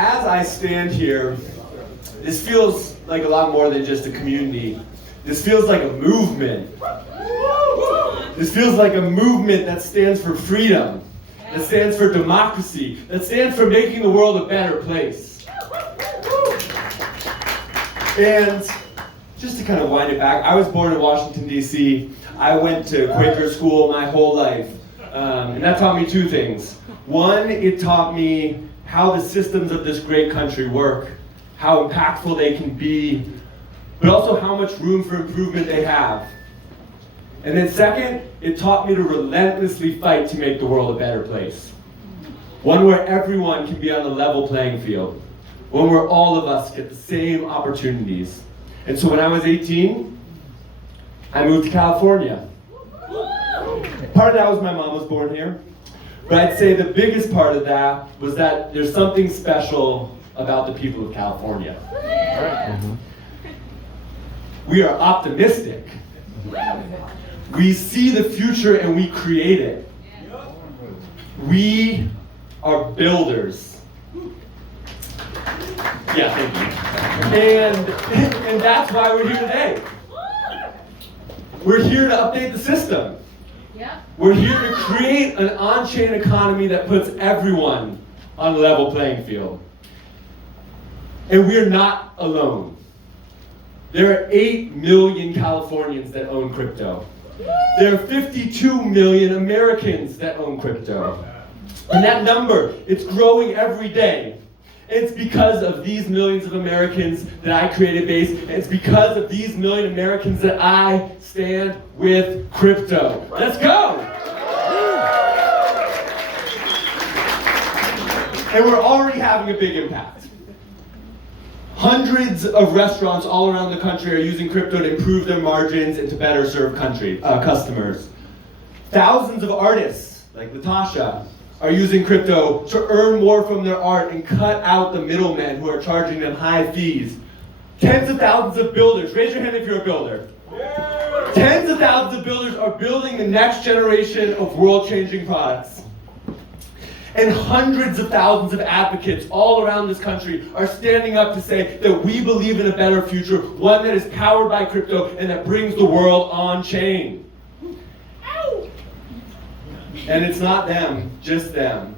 As I stand here, this feels like a lot more than just a community. This feels like a movement. This feels like a movement that stands for freedom, that stands for democracy, that stands for making the world a better place. And just to kind of wind it back, I was born in Washington, D.C. I went to Quaker school my whole life, and that taught me two things. One, it taught me how the systems of this great country work, how impactful they can be, but also how much room for improvement they have. And then second, it taught me to relentlessly fight to make the world a better place. One where everyone can be on a level playing field. One where all of us get the same opportunities. And so when I was 18, I moved to California. Part of that was my mom was born here. But I'd say the biggest part of that was that there's something special about the people of California. We are optimistic. We see the future and we create it. We are builders. Yeah, thank you. And that's why we're here today. We're here to update the system. We're here to create an on-chain economy that puts everyone on a level playing field. And we're not alone. There are 8 million Californians that own crypto. There are 52 million Americans that own crypto. And that number, it's growing every day. It's because of these millions of Americans that I created Base, and it's because of these million Americans that I stand with crypto. Let's go! And we're already having a big impact. Hundreds of restaurants all around the country are using crypto to improve their margins and to better serve customers. Thousands of artists, like Latasha, are using crypto to earn more from their art and cut out the middlemen who are charging them high fees. Tens of thousands of builders, raise your hand if you're a builder. Tens of thousands of builders are building the next generation of world-changing products. And hundreds of thousands of advocates all around this country are standing up to say that we believe in a better future, one that is powered by crypto and that brings the world on-chain. And it's not them, just them.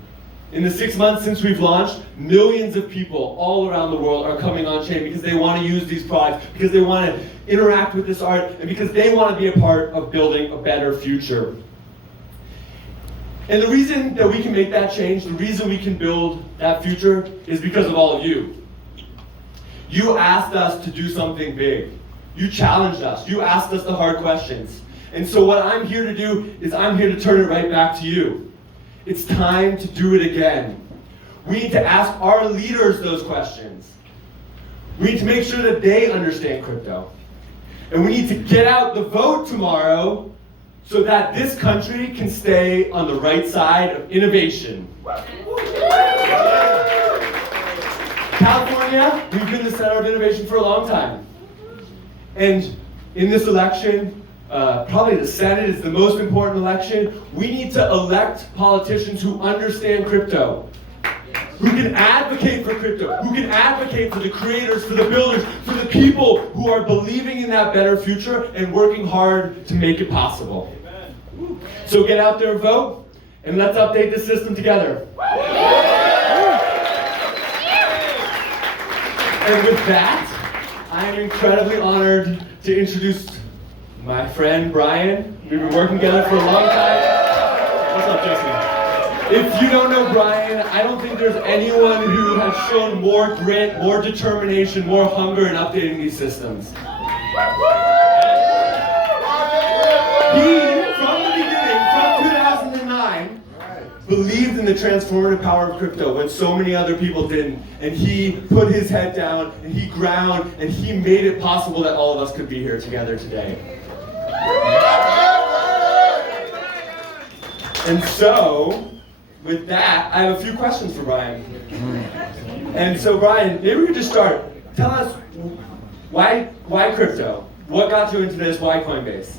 In the 6 months since we've launched, millions of people all around the world are coming on chain because they want to use these products, because they want to interact with this art, and because they want to be a part of building a better future. And the reason that we can make that change, the reason we can build that future, is because of all of you. You asked us to do something big. You challenged us. You asked us the hard questions. And so what I'm here to do is I'm here to turn it right back to you. It's time to do it again. We need to ask our leaders those questions. We need to make sure that they understand crypto. And we need to get out the vote tomorrow so that this country can stay on the right side of innovation. California, we've been the center of innovation for a long time. And in this election, probably the Senate is the most important election. We need to elect politicians who understand crypto, who can advocate for crypto, who can advocate for the creators, for the builders, for the people who are believing in that better future and working hard to make it possible. So get out there and vote, and let's update the system together. And with that, I am incredibly honored to introduce my friend Brian. We've been working together for a long time. What's up, Jesse? If you don't know Brian, I don't think there's anyone who has shown more grit, more determination, more hunger in updating these systems. He, from the beginning, from 2009, believed in the transformative power of crypto when so many other people didn't. And he put his head down, and he ground, and he made it possible that all of us could be here together today. And so, with that, I have a few questions for Brian. And so, Brian, maybe we could just start. Tell us why crypto? What got you into this? Why Coinbase?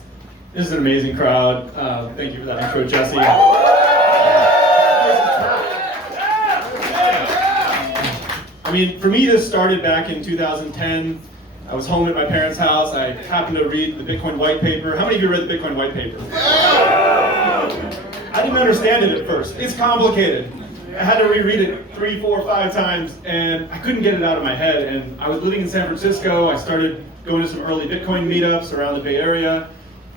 This is an amazing crowd. Thank you for that intro, Jesse. I mean, for me, this started back in 2010. I was home at my parents' house. I happened to read the Bitcoin white paper. How many of you read the Bitcoin white paper? I didn't understand it at first. It's complicated. I had to reread it 3, 4, 5 times, and I couldn't get it out of my head. And I was living in San Francisco. I started going to some early Bitcoin meetups around the Bay Area.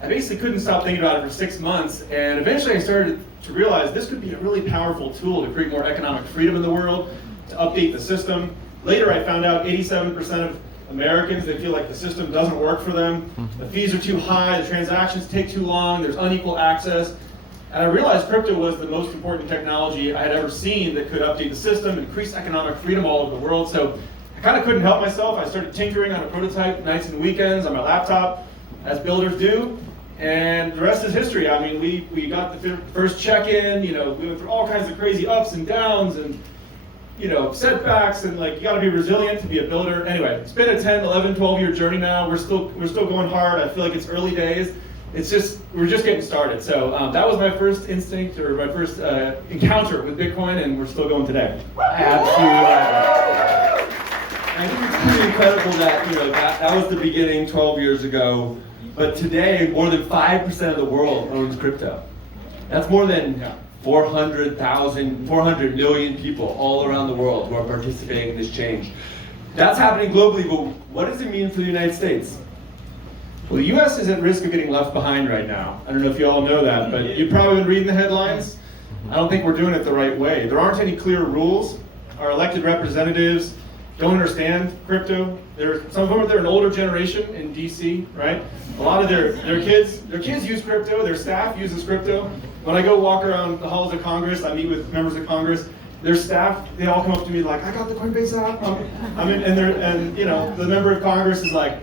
I basically couldn't stop thinking about it for 6 months, and eventually I started to realize this could be a really powerful tool to create more economic freedom in the world, to update the system. Later I found out 87% of Americans, they feel like the system doesn't work for them. The fees are too high, the transactions take too long, there's unequal access. And I realized crypto was the most important technology I had ever seen that could update the system, increase economic freedom all over the world. So I kind of couldn't help myself. I started tinkering on a prototype nights and weekends on my laptop, as builders do. And the rest is history. I mean, we got the first check-in, we went through all kinds of crazy ups and downs and, setbacks, and you gotta be resilient to be a builder. Anyway, it's been a 10, 11, 12-year journey now. We're still going hard. I feel like it's early days. We're just getting started. So that was my first instinct, or my first encounter with Bitcoin, and we're still going today. Absolutely. I think it's pretty incredible that, that was the beginning 12 years ago. But today, more than 5% of the world owns crypto. That's more than 400 million people all around the world who are participating in this change. That's happening globally, but what does it mean for the United States? Well, the U.S. is at risk of getting left behind right now. I don't know if you all know that, but you've probably been reading the headlines. I don't think we're doing it the right way. There aren't any clear rules. Our elected representatives don't understand crypto. Some of them are an older generation in DC, right? A lot of their kids use crypto, their staff uses crypto. When I go walk around the halls of Congress, I meet with members of Congress, their staff, they all come up to me like, I got the Coinbase app. The member of Congress is like,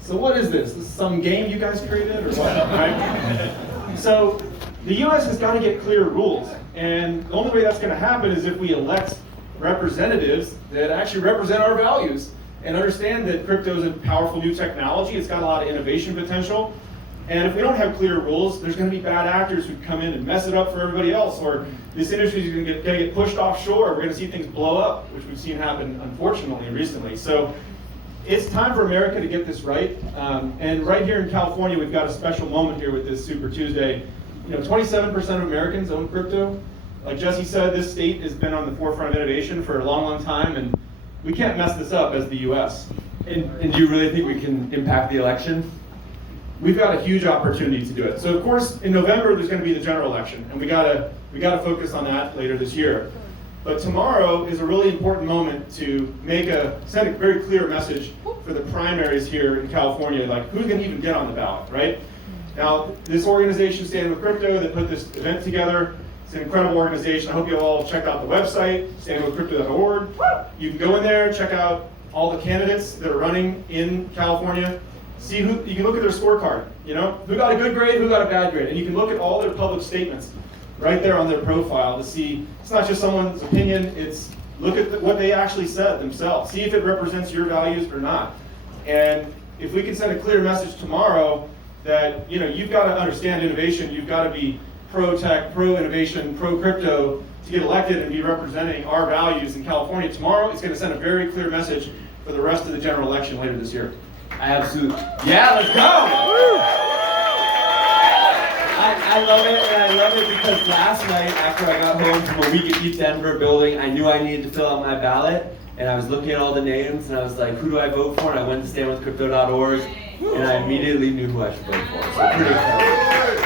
so what is this? This is some game you guys created or what, right? So the US has got to get clear rules. And the only way that's going to happen is if we elect representatives that actually represent our values and understand that crypto is a powerful new technology. It's got a lot of innovation potential. And if we don't have clear rules, there's going to be bad actors who come in and mess it up for everybody else, or this industry is going to get pushed offshore. We're going to see things blow up, which we've seen happen, unfortunately, recently. So it's time for America to get this right. And right here in California, we've got a special moment here with this Super Tuesday. 27% of Americans own crypto. Like Jesse said, this state has been on the forefront of innovation for a long, long time, and we can't mess this up as the U.S. And do you really think we can impact the election? We've got a huge opportunity to do it. So of course, in November, there's going to be the general election, and we gotta focus on that later this year. But tomorrow is a really important moment to send a very clear message for the primaries here in California, like who's going to even get on the ballot, right? Now, this organization, Stand With Crypto, that put this event together, it's an incredible organization. I hope you all checked out the website, standwithcrypto.org. You can go in there, check out all the candidates that are running in California. See you can look at their scorecard, who got a good grade, who got a bad grade. And you can look at all their public statements right there on their profile to see, it's not just someone's opinion, it's look at what they actually said themselves. See if it represents your values or not. And if we can send a clear message tomorrow that, you've got to understand innovation, you've got to be pro-tech, pro-innovation, pro-crypto to get elected and be representing our values in California tomorrow, it's going to send a very clear message for the rest of the general election later this year. Absolutely. Yeah, let's go! I love it, and I love it because last night after I got home from a week at East Denver building, I knew I needed to fill out my ballot, and I was looking at all the names, and I was like, who do I vote for? And I went to standwithcrypto.org, and I immediately knew who I should vote for. So pretty excited.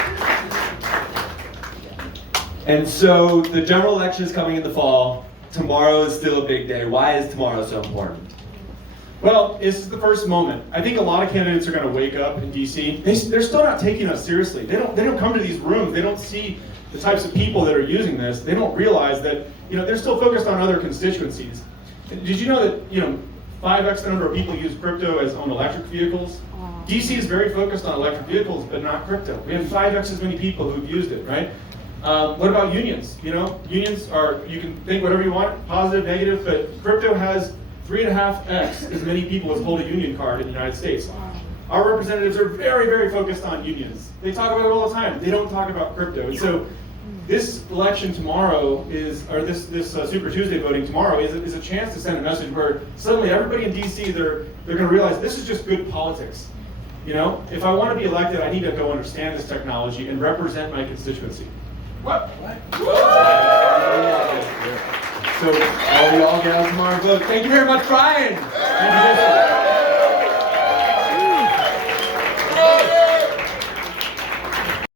And so the general election is coming in the fall. Tomorrow is still a big day. Why is tomorrow so important? Well, this is the first moment. I think a lot of candidates are going to wake up in DC. They're still not taking us seriously. They don't come to these rooms. They don't see the types of people that are using this. They don't realize that they're still focused on other constituencies. Did you know that 5x the number of people use crypto as own electric vehicles? DC is very focused on electric vehicles, but not crypto. We have 5x as many people who've used it, right? What about unions? Unions you can think whatever you want, positive, negative, but crypto has 3.5x as many people as hold a union card in the United States. Our representatives are very, very focused on unions. They talk about it all the time. They don't talk about crypto. And so this election tomorrow or this Super Tuesday voting tomorrow is a chance to send a message where suddenly everybody in DC, they're going to realize this is just good politics. You know, if I want to be elected, I need to go understand this technology and represent my constituency. What? So all y'all get out tomorrow and vote. Thank you very much, Brian. Thank you.